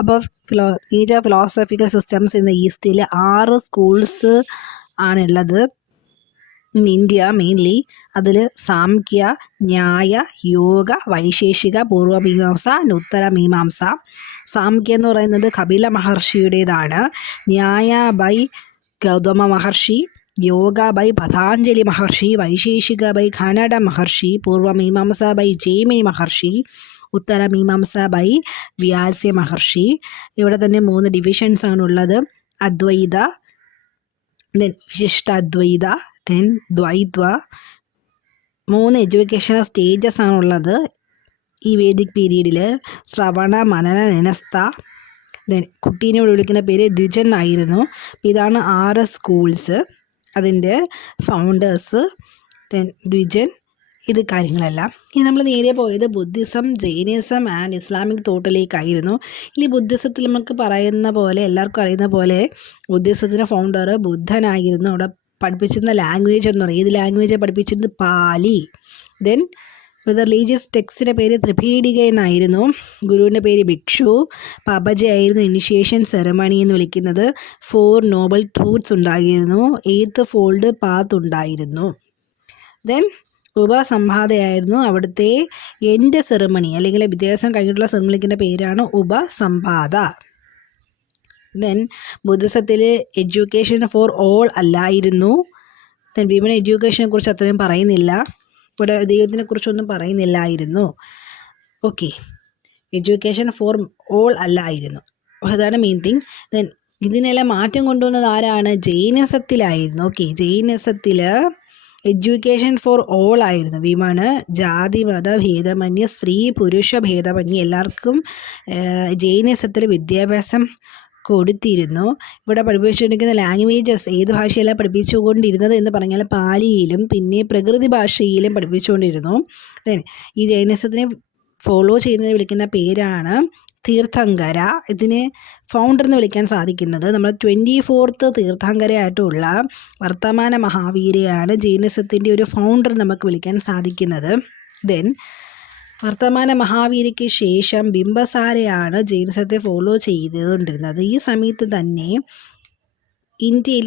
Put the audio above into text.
അപ്പോൾ major philosophical systems in the ഈസ്റ്റിൽ 6 schools ആണുള്ളത് ഇൻ ഇന്ത്യ മെയിൻലി. അതിൽ സാംഖ്യ, ന്യായ, യോഗ, വൈശേഷിക, പൂർവമീമാംസ, ഉത്തരമീമാംസ. സാംഖ്യ എന്ന് പറയുന്നത് കപില മഹർഷിയുടേതാണ്. Nyaya by Gautama Maharshi, Yoga by Patanjali Maharshi, Vaisheshika by Kanada Maharshi, Purvamimamsa by Jaimini Maharshi, Uttaramimamsa by Vyasa Maharshi. ഇവിടെ തന്നെ 3 ഡിവിഷൻസ് ആണുള്ളത്. Advaita, then Vishishtadvaita, then Dvaita. 3 educational stages ആണുള്ളത് ഈ വേദിക് പീരീഡിൽ. ശ്രവണ, മനന, നിനസ്ത. ദെൻ കുട്ടീനെ വിളിക്കുന്ന പേര് ദ്വിജൻ ആയിരുന്നു. ഇതാണ് 6 സ്കൂൾസ്, അതിൻ്റെ ഫൗണ്ടേഴ്സ്. ദെൻ ദ്വിജൻ, ഇത് കാര്യങ്ങളെല്ലാം. ഇനി നമ്മൾ നേരെ പോയത് ബുദ്ധിസം, ജൈനിസം ആൻഡ് ഇസ്ലാമിക് തോട്ടിലേക്കായിരുന്നു. ഇനി ബുദ്ധിസത്തിൽ നമുക്ക് പറയുന്ന പോലെ, എല്ലാവർക്കും അറിയുന്ന പോലെ ബുദ്ധിസത്തിൻ്റെ ഫൗണ്ടർ ബുദ്ധനായിരുന്നു. അവിടെ പഠിപ്പിച്ചിരുന്ന ലാംഗ്വേജ് എന്ന് പറയും, ഏത് ലാംഗ്വേജ് പഠിപ്പിച്ചിരുന്നത്? പാലി. ദെൻ ഇവിടുത്തെ റിലീജിയസ് ടെക്സ്റ്റിൻ്റെ പേര് ത്രിപീഡിക എന്നായിരുന്നു. ഗുരുവിൻ്റെ പേര് ഭിക്ഷു. പബജ ആയിരുന്നു ഇനിഷ്യേഷൻ സെറമണി എന്ന് വിളിക്കുന്നത്. 4 നോബൽ ട്രൂത്ത്സ് ഉണ്ടായിരുന്നു. 8th ഫോൾഡ് പാത്ത് ഉണ്ടായിരുന്നു. ദെൻ ഉപസംഹാദയായിരുന്നു അവിടുത്തെ എൻഡ് സെറമണി, അല്ലെങ്കിൽ വിദ്യാഭ്യാസം കഴിഞ്ഞിട്ടുള്ള സെറമണിക്കിൻ്റെ പേരാണ് ഉപസംഹാദ. ദെൻ ബുദ്ധിസത്തിൽ എഡ്യൂക്കേഷൻ ഫോർ ഓൾ അല്ലായിരുന്നു. ദെൻ വിമൻ എഡ്യൂക്കേഷനെ കുറിച്ച് അത്രയും പറയുന്നില്ല, ഇവിടെ ദൈവത്തിനെ കുറിച്ചൊന്നും പറയുന്നില്ലായിരുന്നു. ഓക്കെ, എഡ്യൂക്കേഷൻ ഫോർ ഓൾ അല്ലായിരുന്നു, അതാണ് മെയിൻ തിങ്. ദെൻ ഇതിനെല്ലാം മാറ്റം കൊണ്ടുവന്നത് ആരാണ്? ജൈനസത്തിലായിരുന്നു. ഓക്കെ, ജൈനസത്തിൽ എഡ്യൂക്കേഷൻ ഫോർ ഓൾ ആയിരുന്നു. വിമണ്, ജാതി മത ഭേദമന്യേ, സ്ത്രീ പുരുഷ ഭേദമന്യേ എല്ലാവർക്കും ജൈനസത്തിൽ വിദ്യാഭ്യാസം കൊടുത്തിരുന്നു. ഇവിടെ പഠിപ്പിച്ചുകൊണ്ടിരിക്കുന്ന ലാംഗ്വേജസ് ഏത് ഭാഷയിലാണ് പഠിപ്പിച്ചുകൊണ്ടിരുന്നത് എന്ന് പറഞ്ഞാൽ പാലിയിലും പിന്നെ പ്രകൃതി ഭാഷയിലും പഠിപ്പിച്ചുകൊണ്ടിരുന്നു. ദെൻ ഈ ജൈനസത്തിനെ ഫോളോ ചെയ്യുന്നതിന് വിളിക്കുന്ന പേരാണ് തീർത്ഥങ്കര. ഇതിനെ ഫൗണ്ടർ എന്ന് വിളിക്കാൻ സാധിക്കുന്നത് നമ്മൾ 24th തീർത്ഥങ്കരയായിട്ടുള്ള വർത്തമാന മഹാവീരയാണ് ജൈനസത്തിൻ്റെ ഒരു ഫൗണ്ടർ നമുക്ക് വിളിക്കാൻ സാധിക്കുന്നത്. ദെൻ വർത്തമാന മഹാവീരയ്ക്ക് ശേഷം ബിംബസാരയാണ് ജൈനസത്തെ ഫോളോ ചെയ്തുകൊണ്ടിരുന്നത്. ഈ സമയത്ത് തന്നെ ഇന്ത്യയിൽ